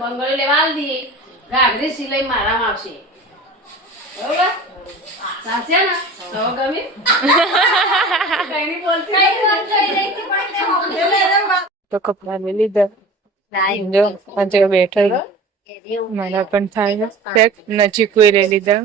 બંગડી લેવા આવી દઈએ ઘાઘરી સિલાઈ મારામાં આવશે બરોબર સાચે ને તો ગમે કઈ નહીં બોલતી તો કપડા લઈ લીધા જો આજે બેઠા મારા પણ થાય છે નજીક કોઈ લઈ લીધા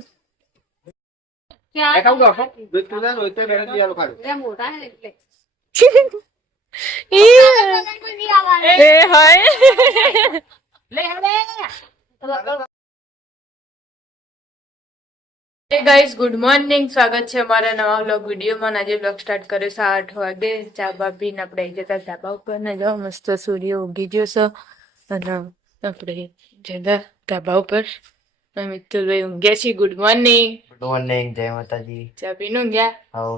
ગાઈસ ગુડ મોર્નિંગ, સ્વાગત છે અમારા નવા વ્લોગ વિડીયોમાં. આજે વ્લોગ સ્ટાર્ટ કર્યો 8 વાગે. ચા બા પીને આપણે આવી જતા ધાબા ઉપર ને જો મસ્ત સૂર્ય ઉગી ગયો છે અને આપણે જતા ધાબા ઉપર. મિત્તુલભાઈ ઊંઘ્યા છીએ. Good morning. ગુડ મોર્નિંગ, જય માતાજી. ચા પીને ઊંઘ્યા? હાઉ.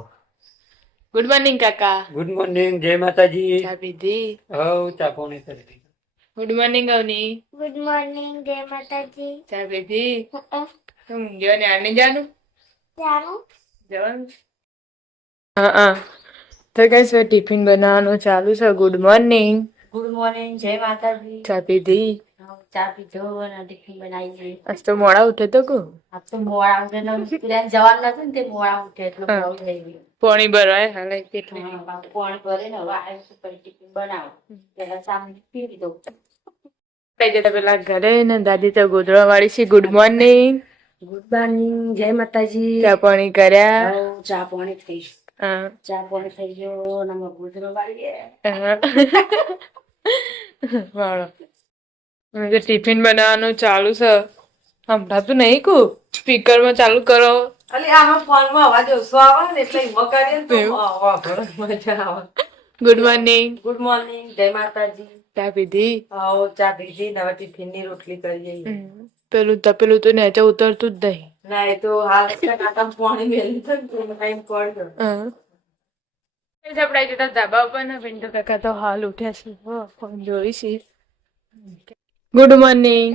ગુડ મોર્નિંગ કાકા. ગુડ મોર્નિંગ, જય માતાજી. ચા પીધી? હાઉ, ચા પાણી કરી. Good morning Avani. Good morning, જય માતાજી. ચા પીધી? ઊંઘ્યો ને આને જાનું જવાનું. હા તો કઈ છે ટિફિન બનાવવાનું ચાલુ છે. Good morning. ગુડ મોર્નિંગ, જય માતાજી. ચા પીધી? ચા પીધો અને ટિફિન બનાવી દઈએ. આજ તો મોડા ઉઠે તો કો આ તો મોડા ઉઠે ને પેલા જવાનું નતું ને તે મોડા ઉઠે એટલે મોડું થઈ ગયું. પાણી ભરવાય હાલે કેટલી કોણ ભરે ને હવે આવ્યું છે પછી ટિફિન બનાવો પેલા ચા પી લીધો. કઈ જતા પેલા ઘરે ને દાદી તો ગોદડા વાળી છે. Good morning. ગુડ મોર્નિંગ, જય માતાજી. ચા પાણી કર્યા? ચા પાણી થઈ હા ચા પાણી થઈ ગયો અને અમે ગુજરો વાળીએ. વાળો ટિફિન બનાવવાનું ચાલુ છે. સંભળાતું નહીં કુ સ્પીકરમાં ચાલુ કરો. Good morning. ગુડ મોર્નિંગ, જય માતાજી. ચા પીધી? ચા પીધી ને હવે ટિફિન ની રોટલી કરી જઈએ. પેલું તપેલું તો નીચે ઉતરતું જ નહીં. ના એ તો હાલ કાકા પાણી મેલી છે ને ટાઈમ પડ્યો. આપડે જતા ધાબા ઉપર ને પિન્ટુ કાકા તો હાલ ઉઠ્યા છે. ફોન જોઈ છે. Good morning.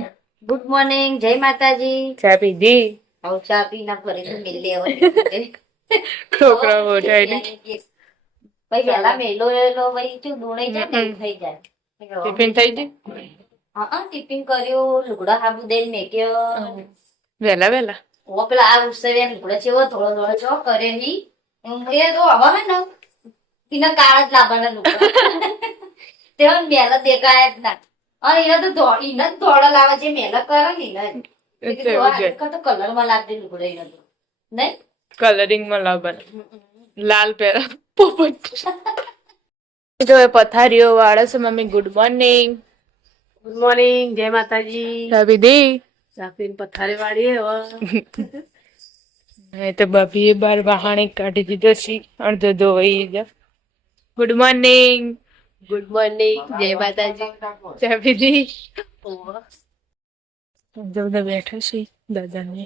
ગુડ મોર્નિંગ, જય માતાજી. ચા પીધી? હવે ચા પીને ફરીથી મેલી હવે છોકરા ઉઠાય પછી પેલા મેલો એલો ભાઈ શું દોણાઈ જાય ને થઈ જાય. ટિફિન થઈ ગયું? હા ટિફિન કર્યું, લુગડા સાબુ દઈને મેક્યો. વેલા વેલા પેલા આ ઉત્સવ્યા લુગડા છે થોડો થોડો જો કરે ની એ તો હવે ને એને કાળા જ લાવવાના લુગડા તે મેલા દેખાય જ ના. અને એને તો એને જ ધોળા લાવે છે મેલા કરે ને એને તો કલર માં લાગતી લુગડા એને તો નહીં કલરિંગ માં લાવવાના. લાલ પહેરા પોપટ જો પથારીઓ વાળે છે. Mummy good morning. Good morning, જય માતાજી. ચા પીધી? ચાપીને પથારી વાળીએ હવે. તો ભાભીએ બાર વહાણી કાઢી દીધો છે. અડધો ધોવાઈ જા. Good morning. ગુડ મોર્નિંગ, જય માતાજી. ચા પીધી? બધા બેઠા છે દાદા ને.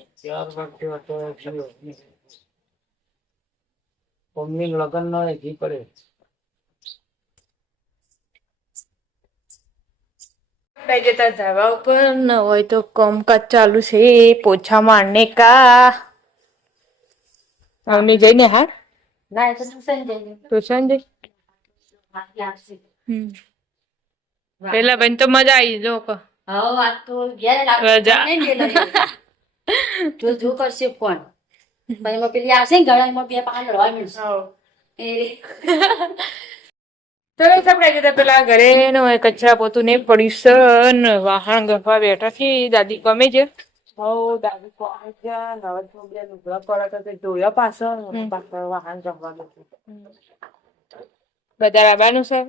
લગન નો ઘી પડે. જતા ધાબા ઉપર ન હોય તો કામકાજ ચાલુ છે. પોછા મારને કા મમ્મી જઈને હાર ના એ તો ટ્યુશન જઈને ટ્યુશન જઈ પેલા બેન તો મજા આવી જો હવે વાત તો ઘેર રજા. જો કરશે કોણ ભાઈ એમાં પેલી આવશે ને ગળામાં બે પાન લડવા મળશે એ ચલો આપણે જતા પેલા ઘરે ને હોય કચરા પોતું ને પડ્યું છે ને વાહણ ગફા બેઠા છે. દાદી ગમે છે? દાદી કોમે છે. નવા છોકરા લુગડા પડે ધોયા પાછળ વાહન ગફવા બધા રાબાનું છે.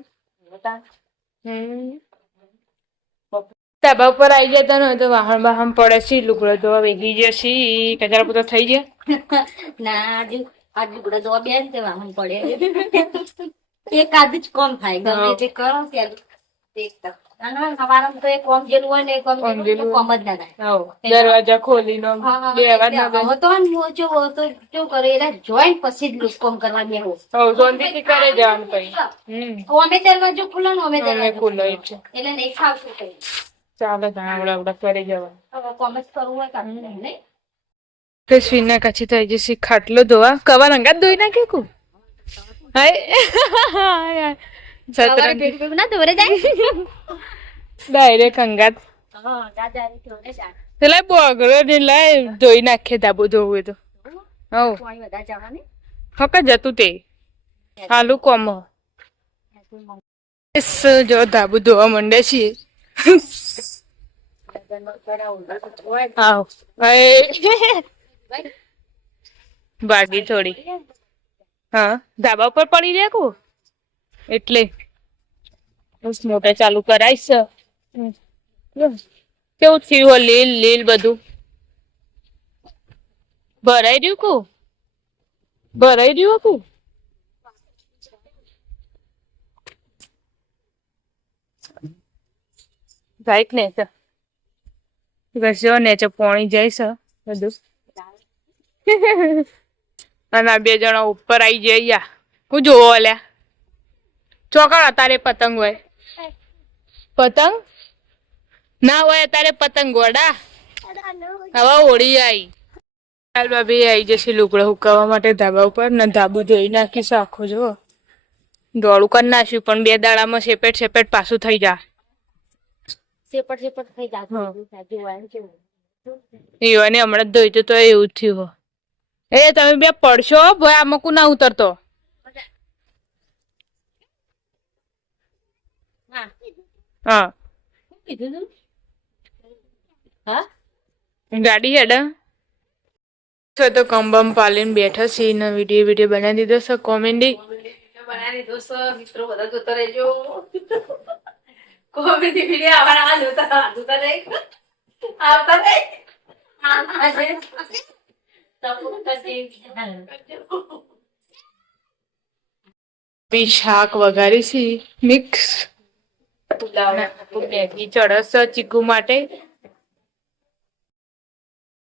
ધાબા ઉપર આવી જતા ને તો વાહન વાહન પડે છે. લુગડા ધોવા વેગી જશે. કચરા પોતા થઈ જાય ના આજે લુગડા ધોવા બે ને વાહન પડે એકાદ જ કોમ થાય ગમે તે કરો ત્યાં સવારમાં તો એ કોમ જેલું હોય ને એ કોમ કોમ જ ના થાય. દરવાજા ખોલી નો હવે તો શું કરે એટલે જોઈન્ટ પછી જ કોમ કરવા બેહો શાંતિથી કરે જવાનું કઈ. અમે દરવાજો ખુલ્લો ને અમે દરવાજો ખુલ્લો એટલે નહીં ખાવતું કઈ. ચાલો આવડા કરી જવાનું. હવે કોમ જ કરવું હોય કામ નહીં. સ્વીના કાચી થઈ જશે. ખાટલો ધોવા કવા રંગાત ધોઈ નાખે કુ ના દોરે જાય ડાયરેક્ટ અંગાત તો લાય બોગરો ને લાય ધોઈ નાખે ધાબુ ધોવું તો હક જતું તે હાલું કોમ જો ધાબુ ધોવા માંડે છીએ બાકી થોડી હા ધાબા ઉપર પડી રહ્યા કો એટલે મોટર ચાલુ કરાઈશ કેવું થયું લીલ લીલ બધું ભરાઈ રહ્યું કો ભરાઈ રહ્યું કો ગાયક ને ઘસ્યો ને પાણી જાય છે બધું અને આ બે જણા ઉપર આવી જાય હું જોવો અલ્યા ચોકડ અત્યારે પતંગ હોય પતંગ ના હોય અત્યારે પતંગ ગોડા હવે હોળી આવી ભાભી આવી જશે લુગડો હુકાવવા માટે ધાબા ઉપર ને ધાબુ ધોઈ નાખીશ આખો જો દોડું કરી નાખ્યું પણ 2 દાડામાં સેપેટ સેપેટ પાછું થઈ જા સેપટ થઈ જાય એને હમણાં ધોઈ તો એવું જ થયું એ તમે બે પડશો ભાઈ આમાં કુ ના ઉતરતો હા ગાડી હેડ તો કંબમ પાલીને બેઠા છે ને વિડીયો બનાવી દીધો છે કોમેડી બનાવી દીધો છે મિત્રો બધા જોતા રહેજો કોમેડી વિડીયો આવા જોતા રહે આવતા રહે શાક વઘારી છે મિક્સ મેગી ચડસ ચીકુ માટે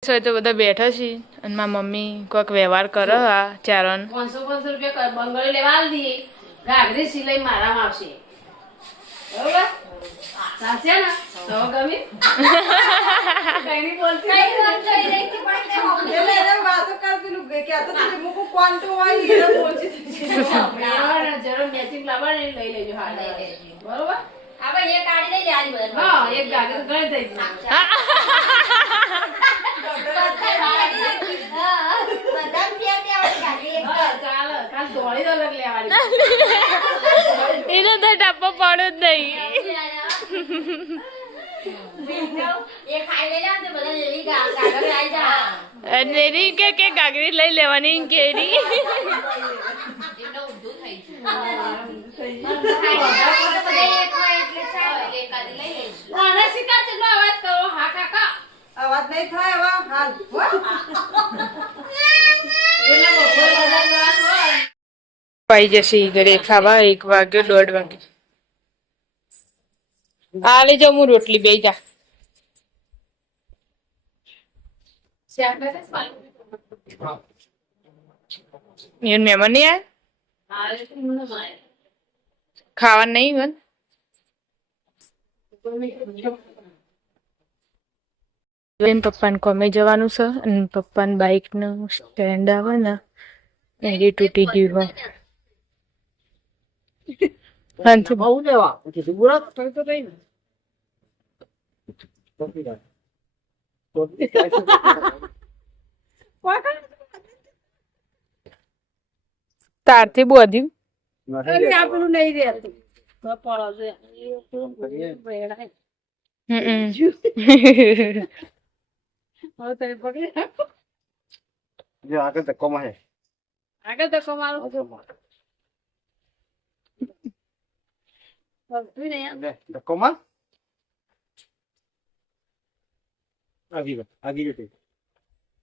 તો બધા બેઠા છે અને મારા મમ્મી કોઈક વ્યવહાર કરે આ ચારણ 500 રૂપિયા બંગડી લેવા આલ દી ગાગરી સિલાઈ મારામાં આવશે બરોબર સાચે ને તો ગમે કઈ નહીં બોલતી કઈ વાત કરી રહી હતી પણ તે એટલે એને વાતો કરતી નું કે આ તો તું મુકો ક્વોન્ટો હોય એને બોલતી યાર જરા મેચિંગ લાવવા ને લઈ લેજો હા લઈ લેજો બરોબર આપણે એક ગાડી લઈ લે આલી બધા હા એક ગાડી તો ગઈ થઈ ગઈ બધા ફેર દેવાની ગાડી એક ચાલ કાલ દોડી દો લેવાની એનો તો ટપ્પો પડો જ નહીં એ ખાઈ લે ને બધા એવી ગાગર આઈ જા અને એની કે ગાગરી લઈ લેવાની કેરી એનો ઊંધું થઈ અવાજ નહીં થાય પાઈ જશે ઘરે ખાવા 1 વાગ્યો 1:30 વાગે આ લઈ જાઉં હું રોટલી બે જા મહેમાન નહીં આયા ખાવા નહીં બન પપ્પાને કોમે જવાનું છે અને પપ્પાને બાઇક નું સ્ટેન્ડ આવે ને એ તૂટી ગયું હોય બહુ લેવા કીધું બુરા કરી તો કઈ તારથી બોધ્યું આપણું નહીં રહેતું આગળ ધક્કો મારે આગળ ધક્કો મારો ધક્કો માર આગી ગયો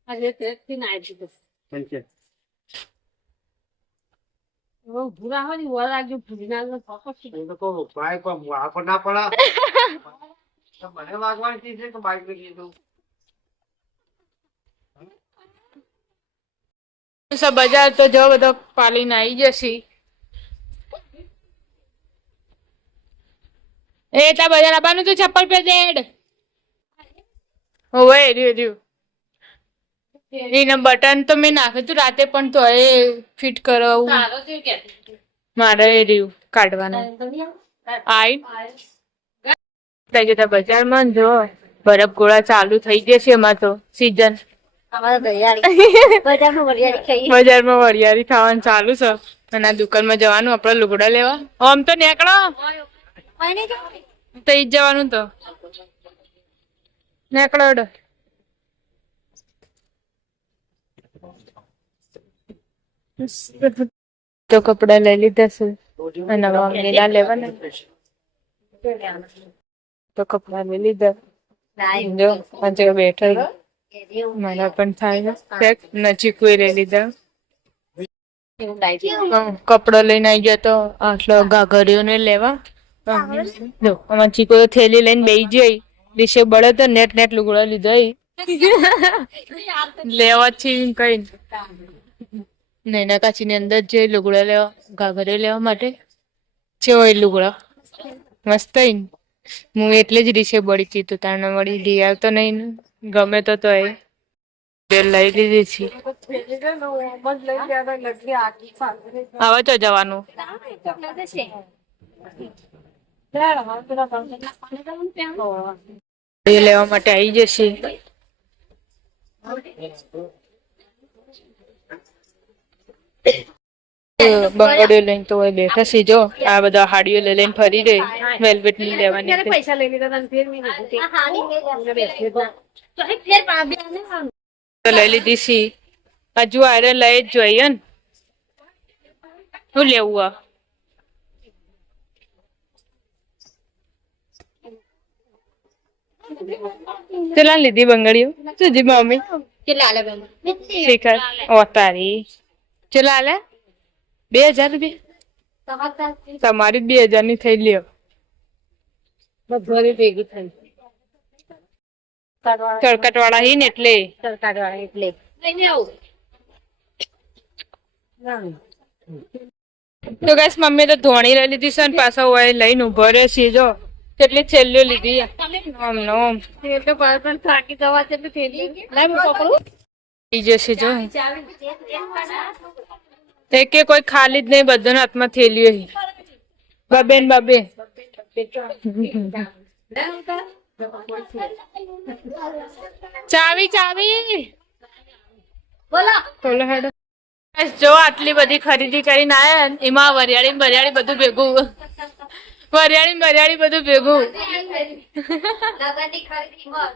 આજે તેથી ના આવી થેન્ક યુ ભૂરા હોય ને વર રાખજો ભૂરી ના ફોકસ તો કહું બાઈક પર ના પડા મને વાગવાની ચીજ છે કે બાઈક ને કીધું બજાર તો જો બધો પાલીને આવી જશે એ તા બજાર આવવાનું તો ચપ્પલ પે દેડ ઓવે રહ્યું એના બટન તો મેં નાખ્યું હતું રાતે પણ તો એ ફિટ કરાવું મારે રહ્યું કાઢવાનું આઈ ત્યાં જતા બજારમાં ને જો બરફ ગોળા ચાલુ થઈ જશે એમાં તો સીઝન અમારે વરિયાળી બજારમાં વરિયાળી ખાઈએ. બજારમાં વરિયાળી ખાવાનું ચાલુ છે અને આ દુકાનમાં જવાનું આપડે લુગડા લેવા. આમ તો નીકળો મને જવાનું. તો ઈ જ જવાનું તો નીકળો હેડો. તો કપડા લઈ લીધા છે અને હવે લીલા લેવાના તો કપડા લઈ લીધા. જો આજે બેઠા મારા પણ થાય પેક નજીક કોઈ લઈ લીધા. કપડો લઈને આવી ગયા તો આટલો ઘાઘરીઓ ને લેવા. જો અમાર ચીકો થેલી લઈને બેસી જઈ દિશે બળે તો નેટ નેટ લુગડા લીધા લેવા છે કઈ નૈના કાચી ની અંદર જે લુગડા લેવા ઘાઘરીઓ લેવા માટે છે હોય લુગડા મસ્ત હું એટલે જ રીસે બળી હતી તો તારને વળી લઈ આવતો નહીં ને ગમે તો એ લઈ લીધી છે. હવે તો જવાનું એ લેવા માટે આવી જશે. બંગડીઓ લઈને તો બેઠા છે. જો આ બધા હાડીઓ લઈ લઈને ફરી રહી વેલ્વેટ ની લેવાની પૈસા લઈ લીધા તને ફેર મેં આ હાડી મેં તો એક ફેર પાબ્યા ને તો લઈ લીધી છે. હજુ આરે લઈ જ જોઈએ ને શું લેવું આ ચલા લીધી બંગડીઓ તુજી મમ્મી કેટલા આલે બેન શિખર ઓ તારી ચલા આલે 2000 રૂપિયા તમારી 2000 ની થઈ લ્યો બધી ભેગી થઈ તડકટ વાળા હી ને એટલે સરકારવાળા એટલે લઈને આવું તો ગાઈસ મમ્મી તો ધોણી લઈ લીધી છે ને પાછા હોય લઈને ઉભો રહ્યો છે. જો કેટલી છેલ્લીઓ લીધી આમ નો આમ એટલે પણ થાકી જવા છે એટલે થેલી લાવ પકડું થઈ જશે. જો કે કોઈ ખાલી જ નહીં બધાના હાથમાં થેલીઓ બાબે ને બાબે ચાવી ચાવી બોલો બોલો હેડો. જો આટલી બધી ખરીદી કરીને આયા ને એમાં વરિયાળી બરિયાળી બધું ભેગું વરિયાળી બધું ભેગું લગનની ખરીદીમાં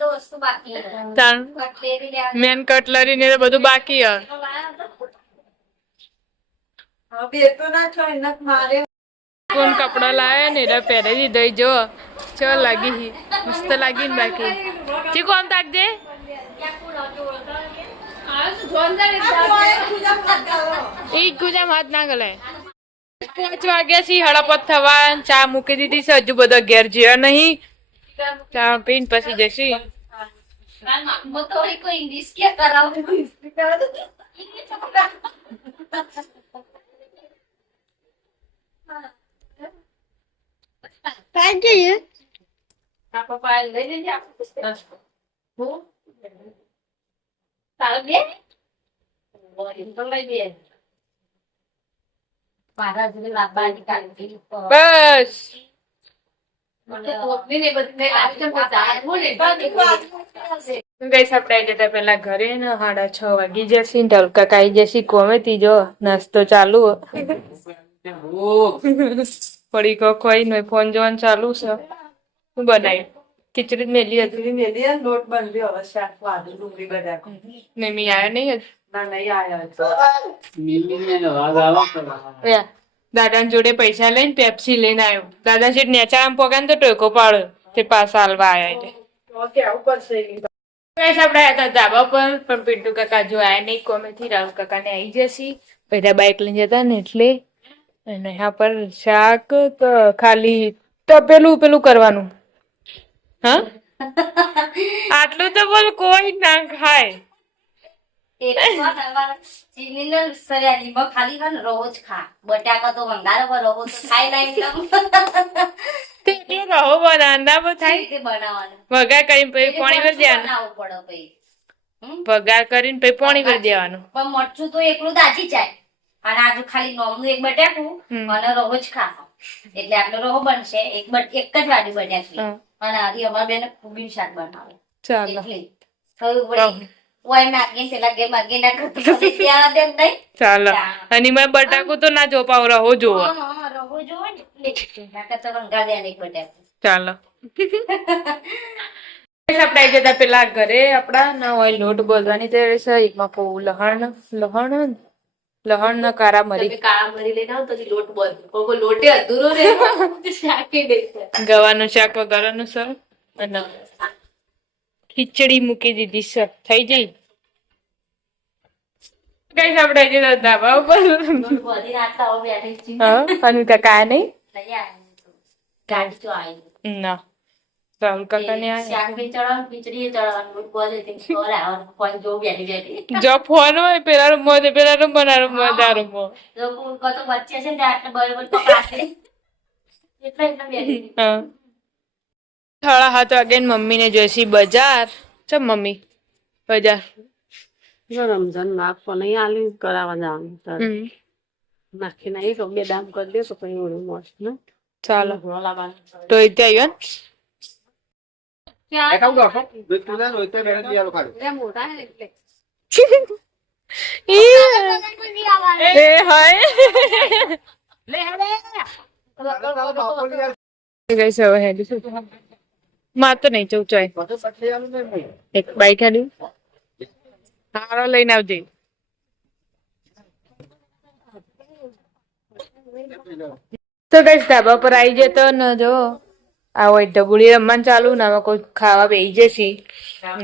તો વસ્તુ બાકી તાણ કટલેરી લેવા મેન કટલરી ને બધું બાકી હે. કોણ કપડા લાયા ને એરા પહેરી દીધા. જો ચો લાગી મસ્ત લાગી ને બાકી ચીકુ આમ તાકજે ઈ ગુજામ હાથ ના ગલાય. 5 વાગ્યા થી 5:30 થવા ચા મૂકી દીધી છે. હજુ બધા ઘેર જ્યા નહીં. ચા પીને પછી જશી. થોડી કોઈ ઇંગ્લિશ કે કરાવ બસ ગઈસ આપણે જતા પેલા ઘરે ને 6:30 વાગી જશે. ઢલકા ખાઈ જશે. કોમેથી જો નાસ્તો ચાલુ પડી ગયો કોઈ નહીં. ફોન જોવાનું ચાલુ છે. શું બનાવ્યું? ખીચડી જ મેલી હતી. મમ્મી આયા નહીં હજી. દાદા જોડે પૈસા લઈને પેપ્સી લઈને આવ્યો. દાદા સીટ નેચા આમ પગાન તો ટોકો પાડ્યો તે પાછા હાલવા આવ્યા એટલે આપડે હતા ધાબા પર પણ પિન્ટુ કાકા જો આયા નહીં. કોમેથી રાહુલ કાકા ને આવી જશે. બધા બાઇક લઈને જતા ને એટલે અને यहाँ પર શાક ખાલી પેલું કરવાનું. હા આટલું તો બોલ કોઈ ના ખાય. ખાલી રોજ ખા બટાકા તો વંગારો રહો તો ખાય ના તેટલું રહો બનાવવા થાય. બનાવવાનું વઘાર કરીને પછી પાણી ભરી દેવાનું. બનાવવું પડે પછી વઘાર કરીને પછી પાણી ભરી દેવાનું. પણ મરચું તો એકલું દાજી જાય અને આજુ ખાલી નોમનું એક બટાકું અને રોજ ખા એટલે આટલો રવો બનશે એક જ વાટી બન્યા છે હા. અને આથી અમારા બેન કોબીનું શાક બનાવે ચાલો એટલે થયું વળી ઓય માગીને પેલા ઘેર માગી ના કરતો ત્યાં તેમ નહીં ચાલો અને એમાં બટાકું તો ના જો પાવ રહો જોવો હા રવો જોવો ને એટલે નાકા તો રંગા દે નહીં બટાકું ચાલો આપણે આવી જતા પેલા ઘરે આપડા ના હોય લોટ બોલવાની તૈયારી છે એમાં કહું લહણ ના કારા મરી કાળા મરી લઈને આવો તો લોટ બોલ લોટે અધૂરો રહે શાકે નહીં ગવાનું શાક વગરનું સર અને ખીચડી મૂકી દીધી સર થઈ જઈ કઈ આપણે આવી જતા ધાબા ઉપર બધી નાખતા હવે બેઠી છીએ હા અને કાકા નહીં લઈ આવ્યા ગાડી તો આવી ના રાહુલ કાકા ને શાક બી ચડાવવાનું ખીચડી ચડાવવાનું લોટ બોલે તે ખોર આવવાનું ફોન જો બેઠી બેઠી જો ફોન હોય પેલા રૂમ હોય પેલા રૂમ ના રૂમ ના રૂમ લોકો કતો વચ્ચે છે ને આટલે બરોબર પકડાશે એટલે બેઠી હા 7:30 વાગે મમ્મી ને જોઈશી બજાર ચમ મમ્મી બજાર રમઝાન નાખવા નહીં આલી કરાવવા જવાનું નાખીને એક બે દામ કરી દે તો કઈ ઓલું મસ્ત ને ચાલો લાવવાનું તો ત્યાં આવ્યો એકાઉન્ટ રાખો દૂધ પીલા હોય તો બેન દિયાલો ખાલી મોટા હે એટલે એ હાય ગઈ છે હવે હેડી માં તો નહીં ચૌચાય એક બાઈક હેડી હારો લઈને આવજે તો કઈ ધાબા પર આવી જતો ન જો આ હોય ઢબુડી રમવાનું ચાલુ ને આમાં કોઈ ખાવા બેસી જશે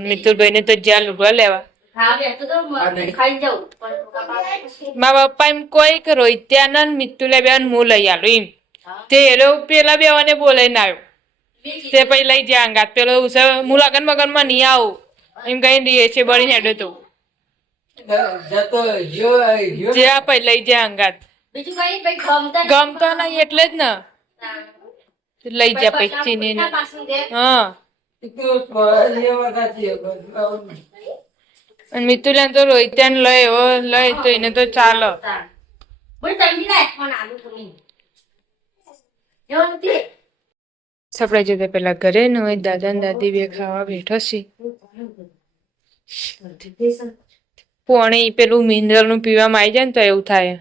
મિતુલભાઈ ને તો જ્યાં લુગડા લેવા હા બેઠો તો ખાઈ જાઉં પણ મારા પપ્પા એમ કોઈ કે રોહિત્યાનંદ મિતુલે બેન હું લઈ આલું એમ તે એલો પેલા બેવાને બોલાઈને આવ્યો તે પછી લઈ જાય અંગાત પેલો હું લગન મગન માં નહીં આવું એમ કઈ દઈએ છે બળી હેડે તો જ્યાં પછી લઈ જાય અંગાત બીજું કઈ ભાઈ ગમતા ગમતો નહીં એટલે જ ને લઈ જા પછી ચીની પાછું દે હા અને મિતુલાને તો રોહિત્યાને લય એવો લય તો એને તો ચાલો બોલ તંગી ના ફોન આલુ તમે એવું નથી સપડા જતા પેલા ઘરે ને હોય દાદા ને દાદી બે ખાવા બેઠો છે પાણી પેલું મિનરલ નું પીવામાં આવી જાય ને તો એવું થાય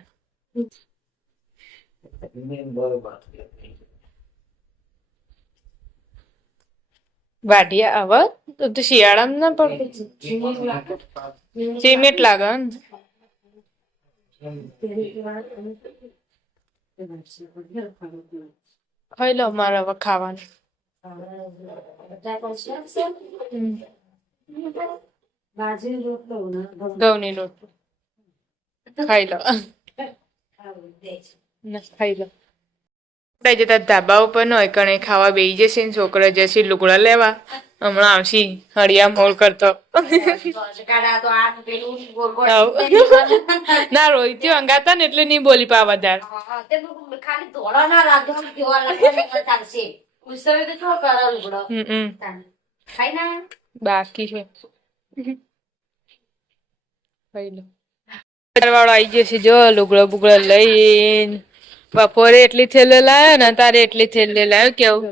વાઢિયા આવા તો શિયાળામાં ના પડે સિમેન્ટ લાગે ને ખાઈ લો મારે હવે ખાવાનું ઘઉંની લોટ ખાઈ લો ખાઈ લો આપણે જતા ધાબા ઉપર ન હોય કણે ખાવા બેસી જશે ને છોકરા જશે લુગડા લેવા હમણાં આવશે હળિયા મોલ કરતો ના રોહિત અંગાતા ને એટલે નહીં બોલી પા વધારે ખાલી ધોળા ના લાગે ચાલશે ઉત્સવે તો શું કરો લુગડો ખાઈ ના બાકી છે ખાઈ લો વાળો આવી જશે જો લુગડો બુગડો લઈને બપોરે એટલી થેલે લાયો ને તારે એટલી થેલે લાયો કેવું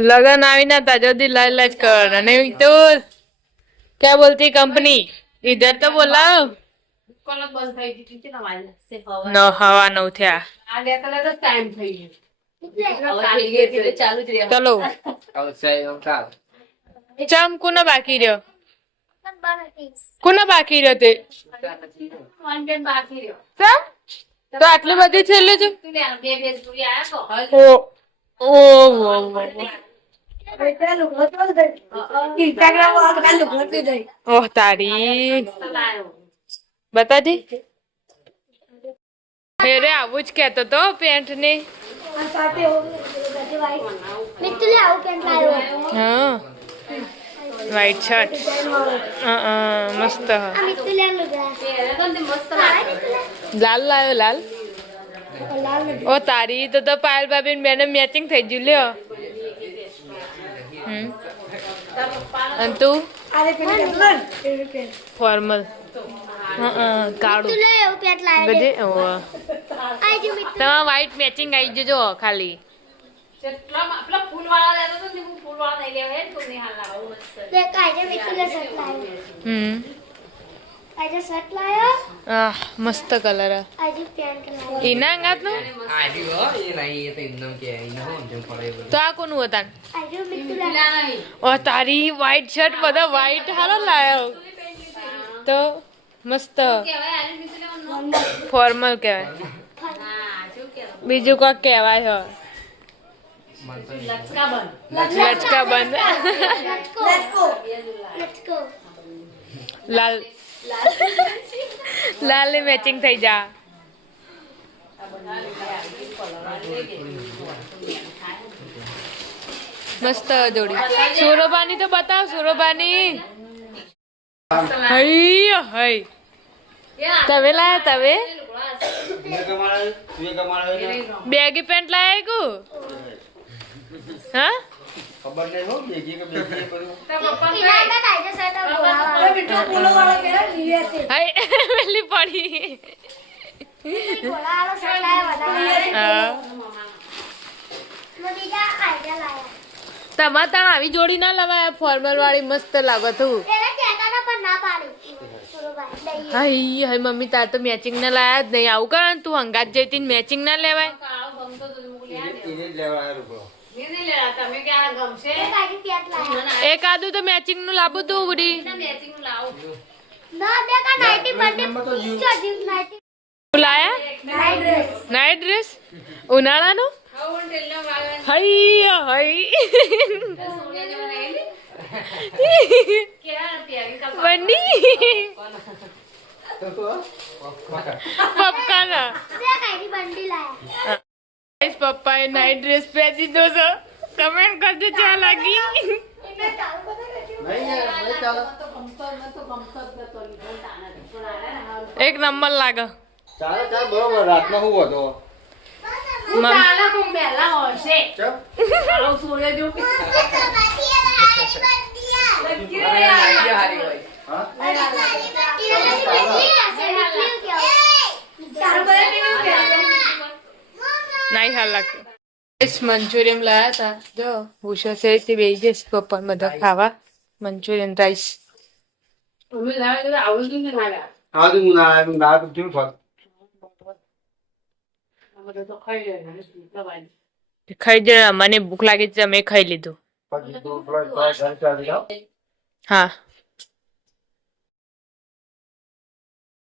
લગન આવી ના તા જલ્દી લાજ લાજ કર અને તો क्या बोलती कंपनी इधर तो बोला બંધ થઈ ગઈ છે ને વાયરસ ન હવા નવ થયા આ બે કલાક જ ટાઈમ થઈ ગયો ચાલુ જ રહ્યા ચલો ચમ કોના બાકી રહ્યો કોના બાકી રહ્યો તે ઓનલાઈન બાકી રહ્યો ચમ તો આટલી બધી છેલ્લે છે બે પૂરી આયા તો ઓ ઓહ તારી બતાજી મેરે આવું જ કેતો તો પેન્ટ ને હા વ્હાઈટ શર્ટ મસ્ત લાલ લાવ્યો લાલ ઓ તારી તો પાયલ ભાભી બેને મેચિંગ થઈ ગયું લ્યો અને તું ફોર્મલ કાળું બધે આજે મિત્ર તમારા વ્હાઈટ મેચિંગ આવી જજો ખાલી. દેખ આજે મિત્રને શર્ટ લાવ્યો હમ આજે શર્ટ લાવ્યો આહ મસ્ત કલર. આજે પેન્ટ લાવ્યો એના અંગાતનું તો આ કોનું હતા? આજે મિત્ર લાવ્યો ઓ તારી વ્હાઈટ શર્ટ બધા વ્હાઈટ હારો લાયો તો મસ્ત ફોર્મલ કહેવાય. બીજું કોક કહેવાય છે લચકા બંધ. Let's go Lal Lal matching થઈ જા. મસ્ત જોડી. સુરભાની તો બતાવ સુરભાની. હઈ હઈ તમે લાયા તમે બેગી પેન્ટ લાયા કુ હા ખબર નહીં હો બેગી કે બેગી કર્યું ઇલાકા આજે શર્ટ બોલાવાળો હઈ પેલી પડી. બોલાવાળો શર્ટ લાવ્યો બધા હા મેં બીજા આજે લાવ્યા તમાર તાણ આવી જોડી ના લવાય ફોર્મલ વાળી મસ્ત લાગો તું. એને કહેતા પણ ના પાડી સુરભાઈ દઈએ હાઈ હાઈ મમ્મી તાર તો મેચિંગ ના લાયા જ નહીં. આવું કર તું હંગાત જઈતી મેચિંગ ના લેવાય. એને જ લેવા આવ્યો રૂપો એક આજે પેન્ટ લાવ્યા એક આદુ તો મેચિંગ નું લાવું તું બુડી. ના દેખા નાઈટી બર્થડે ચાર્જિંગ નાઈટી તું લાયા નાઇટ ડ્રેસ ઉનાળાનો હઈ હઈ બંડી પપ્પા ના દેખ આઈડી બંડી લાયા પપ્પા એ નાઇટ ડ્રેસ પહેરી દીધો છે. કમેન્ટ કરજો ચા લાગી. નહીં ચાલે એક નંબર લાગે. ચાલે ચાલ બરોબર રાતના હું હતો નહીં હાલ લાગતો. મંચુરિયન લાયા હતા જો ભૂષા છે તે બે જશે પપ્પા બધા ખાવા મંચુરિયન રાઈસ. હા તો હું ના જોયું ફાત ખાઈ જાય મને ભૂખ લાગી છે અમે ખાઈ લીધું. પછી તો પેલા ઘર ચાલી જાઓ હા